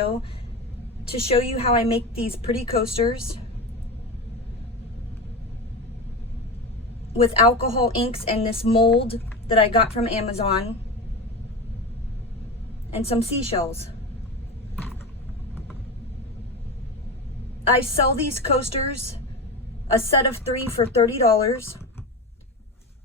video to show you how I make these pretty coasters with alcohol inks and this mold that I got from Amazon and some seashells. I sell these coasters, a set of 3 for $30.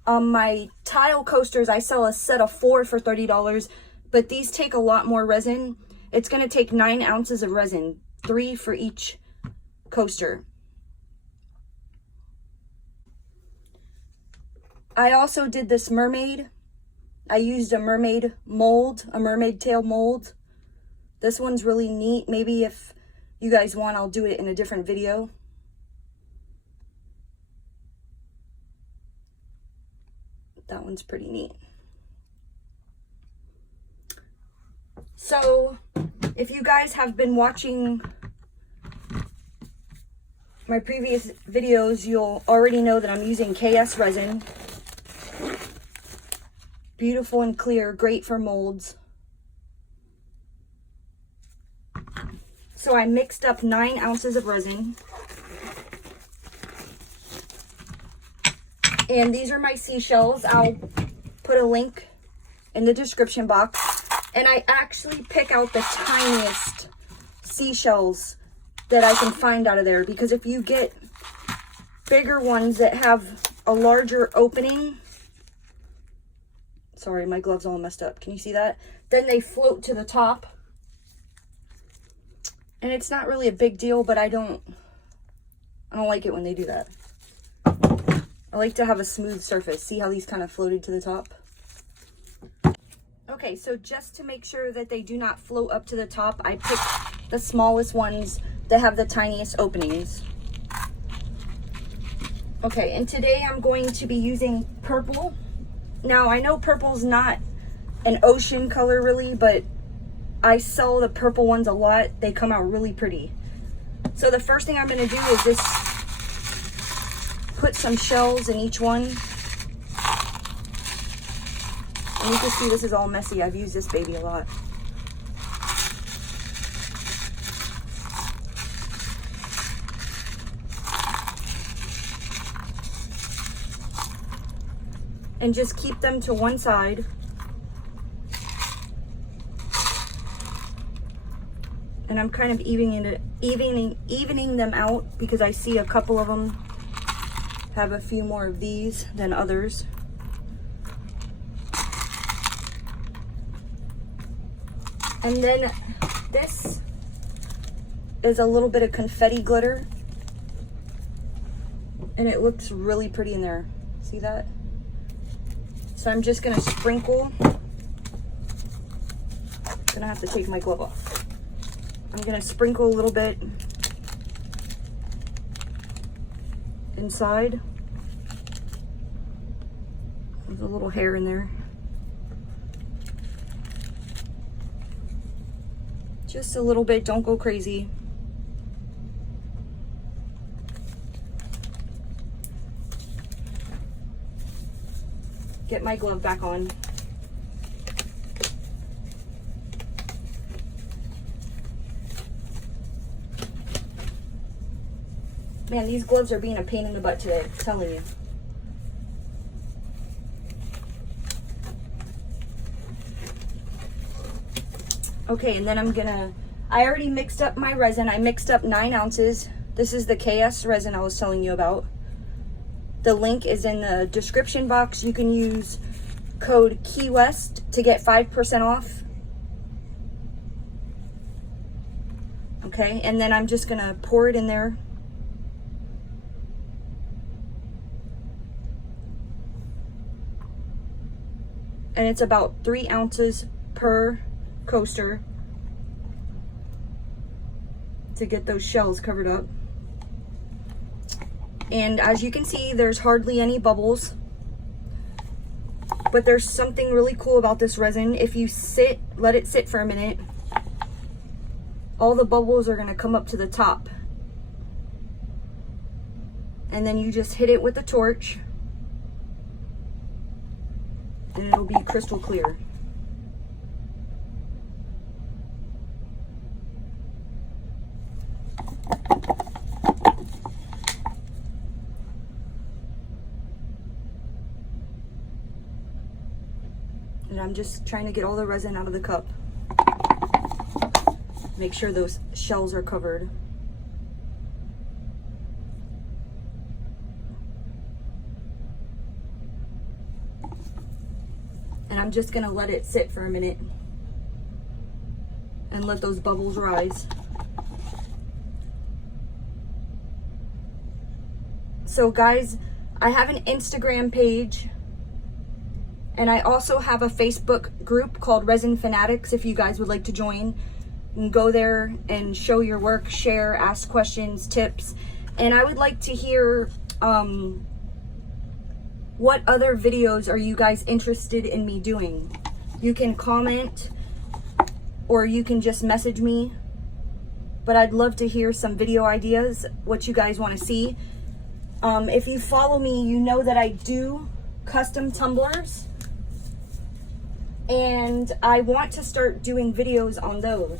My tile coasters, I sell a set of 4 for $30, but these take a lot more resin. It's going to take 9 ounces of resin, 3 for each coaster. I also did this mermaid. I used a mermaid mold, a mermaid tail mold. This one's really neat. Maybe if you guys want, I'll do it in a different video. That one's pretty neat. So, if you guys have been watching my previous videos, you'll already know that I'm using KS resin. Beautiful and clear, great for molds. So I mixed up 9 ounces of resin. And these are my seashells. I'll put a link in the description box. And I actually pick out the tiniest seashells that I can find out of there. Because if you get bigger ones that have a larger opening, sorry, my glove's all messed up. Can you see that? Then they float to the top. And it's not really a big deal, but I don't like it when they do that. I like to have a smooth surface. See how these kind of floated to the top? Okay, so just to make sure that they do not float up to the top, I picked the smallest ones that have the tiniest openings. Okay, and today I'm going to be using purple. Now, I know purple's not an ocean color really, but I sell the purple ones a lot. They come out really pretty. So the first thing I'm going to do is just put some shells in each one. And you can see this is all messy. I've used this baby a lot. And just keep them to one side. And I'm kind of evening them out because I see a couple of them have a few more of these than others. And then this is a little bit of confetti glitter. And it looks really pretty in there. See that? So I'm just gonna sprinkle. Gonna have to take my glove off. I'm gonna sprinkle a little bit inside. There's a little hair in there. Just a little bit, don't go crazy. Get my glove back on. Man, these gloves are being a pain in the butt today, I'm telling you. Okay, and then I already mixed up my resin. I mixed up 9 ounces. This is the KS resin I was telling you about. The link is in the description box. You can use code KeyWest to get 5% off. Okay, and then I'm just gonna pour it in there. And it's about 3 ounces per coaster to get those shells covered up. And as you can see, there's hardly any bubbles. But there's something really cool about this resin. If you let it sit for a minute, all the bubbles are going to come up to the top. And then you just hit it with a torch. And it'll be crystal clear. I'm just trying to get all the resin out of the cup. Make sure those shells are covered. And I'm just gonna let it sit for a minute and let those bubbles rise. So guys, I have an Instagram page and I also have a Facebook group called Resin Fanatics if you guys would like to join. You can go there and show your work, share, ask questions, tips. And I would like to hear what other videos are you guys interested in me doing? You can comment or you can just message me. But I'd love to hear some video ideas, what you guys want to see. If you follow me, you know that I do custom tumblers. And I want to start doing videos on those.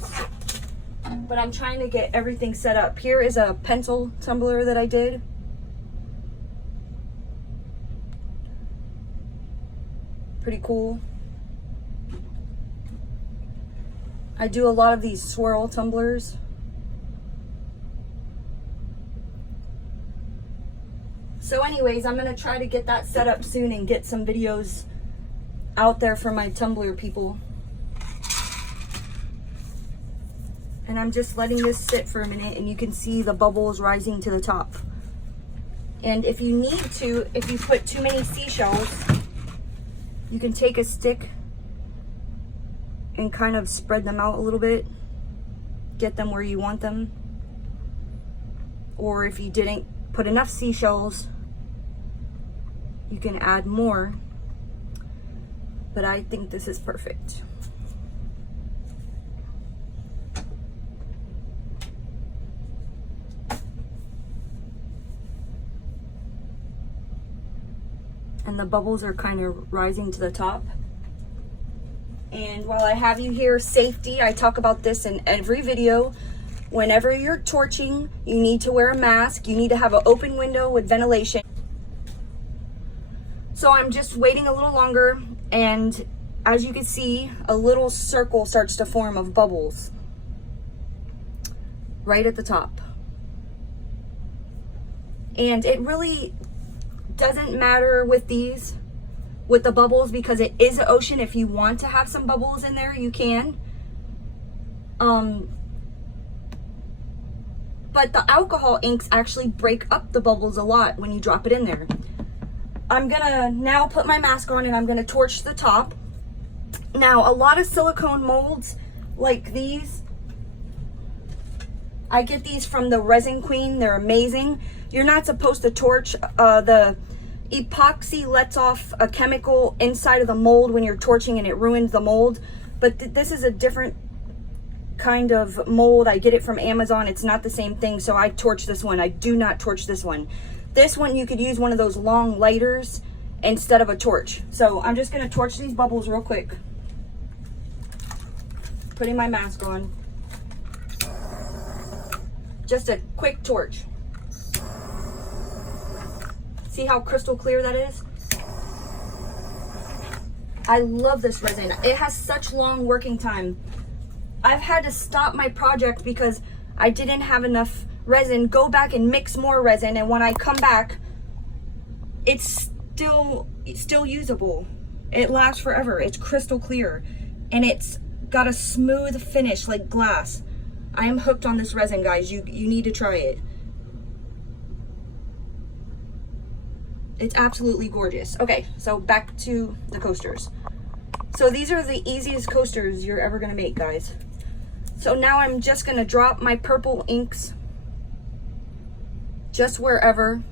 But I'm trying to get everything set up. Here is a pencil tumbler that I did. Pretty cool. I do a lot of these swirl tumblers. So anyways, I'm gonna try to get that set up soon and get some videos out there for my tumbler people. And I'm just letting this sit for a minute and you can see the bubbles rising to the top. And if you need to, if you put too many seashells, you can take a stick and kind of spread them out a little bit, get them where you want them. Or if you didn't put enough seashells, you can add more. But I think this is perfect. And the bubbles are kind of rising to the top. And while I have you here, safety, I talk about this in every video. Whenever you're torching, you need to wear a mask. You need to have an open window with ventilation. So I'm just waiting a little longer, and as you can see, a little circle starts to form of bubbles right at the top. And it really doesn't matter with these, with the bubbles, because it is an ocean. If you want to have some bubbles in there, you can. But the alcohol inks actually break up the bubbles a lot when you drop it in there. I'm gonna now put my mask on and I'm gonna torch the top. Now, a lot of silicone molds like these, I get these from the Resin Queen. They're amazing. You're not supposed to torch. The epoxy lets off a chemical inside of the mold when you're torching and it ruins the mold. But this is a different kind of mold. I get it from Amazon. It's not the same thing. So I torch this one. I do not torch this one. This one, you could use one of those long lighters instead of a torch. So I'm just gonna torch these bubbles real quick. Putting my mask on. Just a quick torch. See how crystal clear that is? I love this resin. It has such long working time. I've had to stop my project because I didn't have enough resin, go back and mix more resin, and when I come back, it's still usable. It lasts forever. It's crystal clear and it's got a smooth finish like glass. I am hooked on this resin, guys. You need to try it. It's absolutely gorgeous. Okay, so back to the coasters. So these are the easiest coasters you're ever gonna make, guys. So now I'm just gonna drop my purple inks just wherever.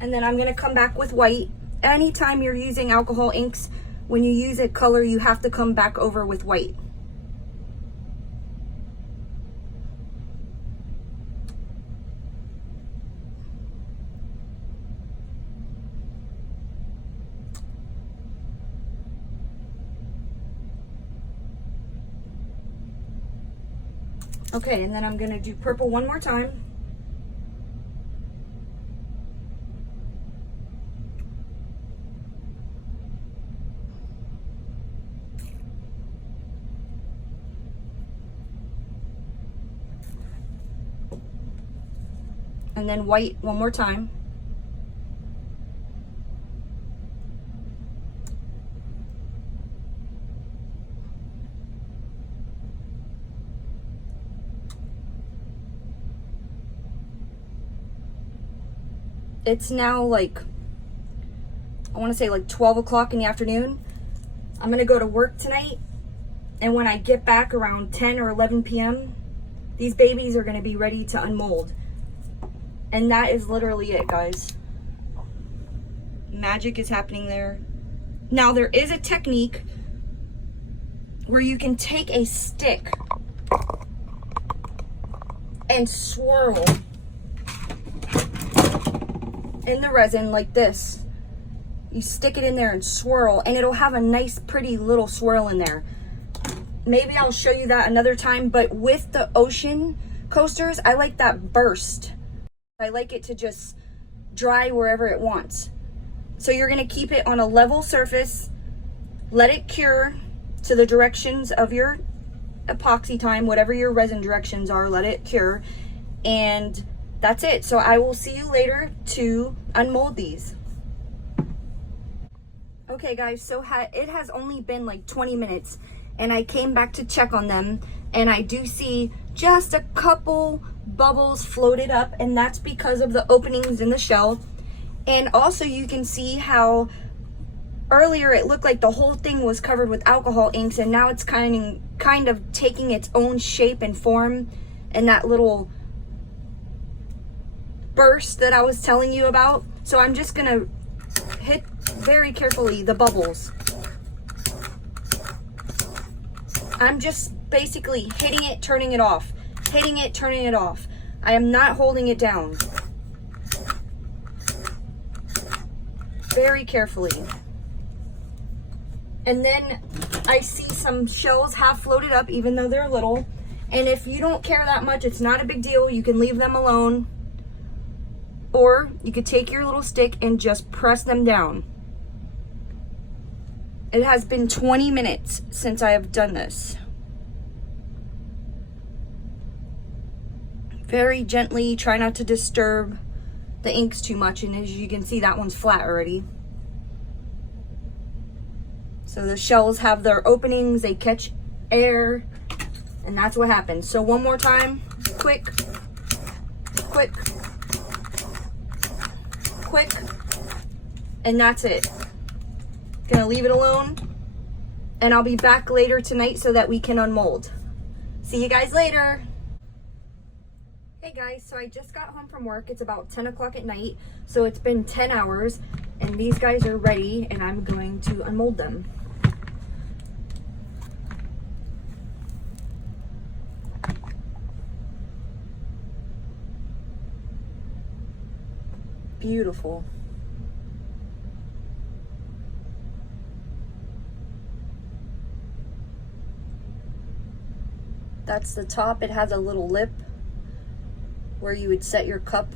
And then I'm gonna come back with white. Anytime you're using alcohol inks, when you use a color, you have to come back over with white. Okay, and then I'm gonna do purple one more time. And then white one more time. It's now like, I want to say like 12 o'clock in the afternoon. I'm going to go to work tonight. And when I get back around 10 or 11 p.m., these babies are going to be ready to unmold. And that is literally it, guys. Magic is happening there. Now, there is a technique where you can take a stick and swirl in the resin like this. You stick it in there and swirl, and it'll have a nice, pretty little swirl in there. Maybe I'll show you that another time, but with the ocean coasters, I like that burst. I like it to just dry wherever it wants. So you're gonna keep it on a level surface, let it cure to the directions of your epoxy time, whatever your resin directions are, let it cure, and that's it. So I will see you later to unmold these. Okay guys, so it has only been like 20 minutes and I came back to check on them, and I do see just a couple bubbles floated up, and that's because of the openings in the shell. And also you can see how earlier it looked like the whole thing was covered with alcohol inks, and now it's kind of taking its own shape and form, and that little burst that I was telling you about. So I'm just gonna hit very carefully the bubbles. I'm just basically hitting it, turning it off, hitting it, turning it off. I am not holding it down. Very carefully. And then I see some shells have floated up, even though they're little. And if you don't care that much, it's not a big deal. You can leave them alone. Or you could take your little stick and just press them down. It has been 20 minutes since I have done this. Very gently, try not to disturb the inks too much, and as you can see, that one's flat already. So the shells have their openings, they catch air, and that's what happens. So one more time, quick, quick, quick, and that's it. Gonna leave it alone, and I'll be back later tonight so that we can unmold. See you guys later. Hey guys, so I just got home from work. It's about 10 o'clock at night, so it's been 10 hours, and these guys are ready, and I'm going to unmold them. Beautiful. That's the top. It has a little lip where you would set your cup,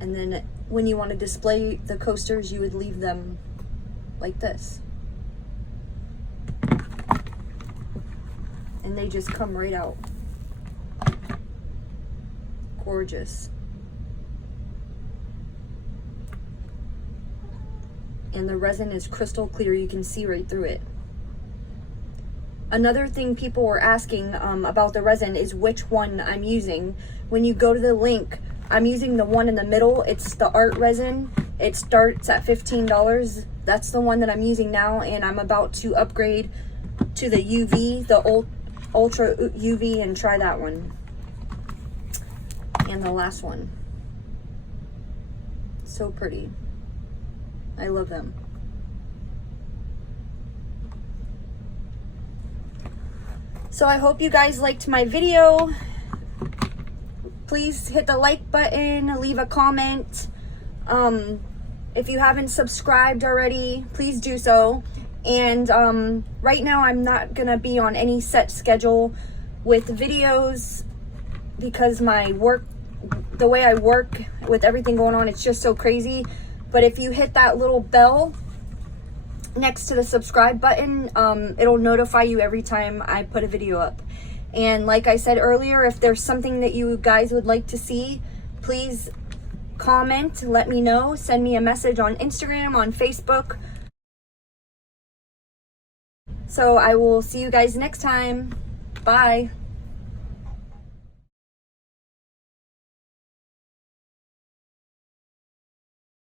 and then when you want to display the coasters, you would leave them like this, and they just come right out. Gorgeous. And the resin is crystal clear. You can see right through it. Another thing people were asking about the resin is which one I'm using. When you go to the link, I'm using the one in the middle. It's the art resin. It starts at $15. That's the one that I'm using now, and I'm about to upgrade to the UV, the Ultra UV, and try that one. And the last one. So pretty. I love them. So I hope you guys liked my video. Please hit the like button, leave a comment. If you haven't subscribed already, please do so. And right now I'm not gonna be on any set schedule. with videos because my work, the way I work with everything going on, it's just so crazy. But if you hit that little bell next to the subscribe button, it'll notify you every time I put a video up. And like I said earlier, if there's something that you guys would like to see, please comment, let me know, send me a message on Instagram, on Facebook. So I will see you guys next time. Bye.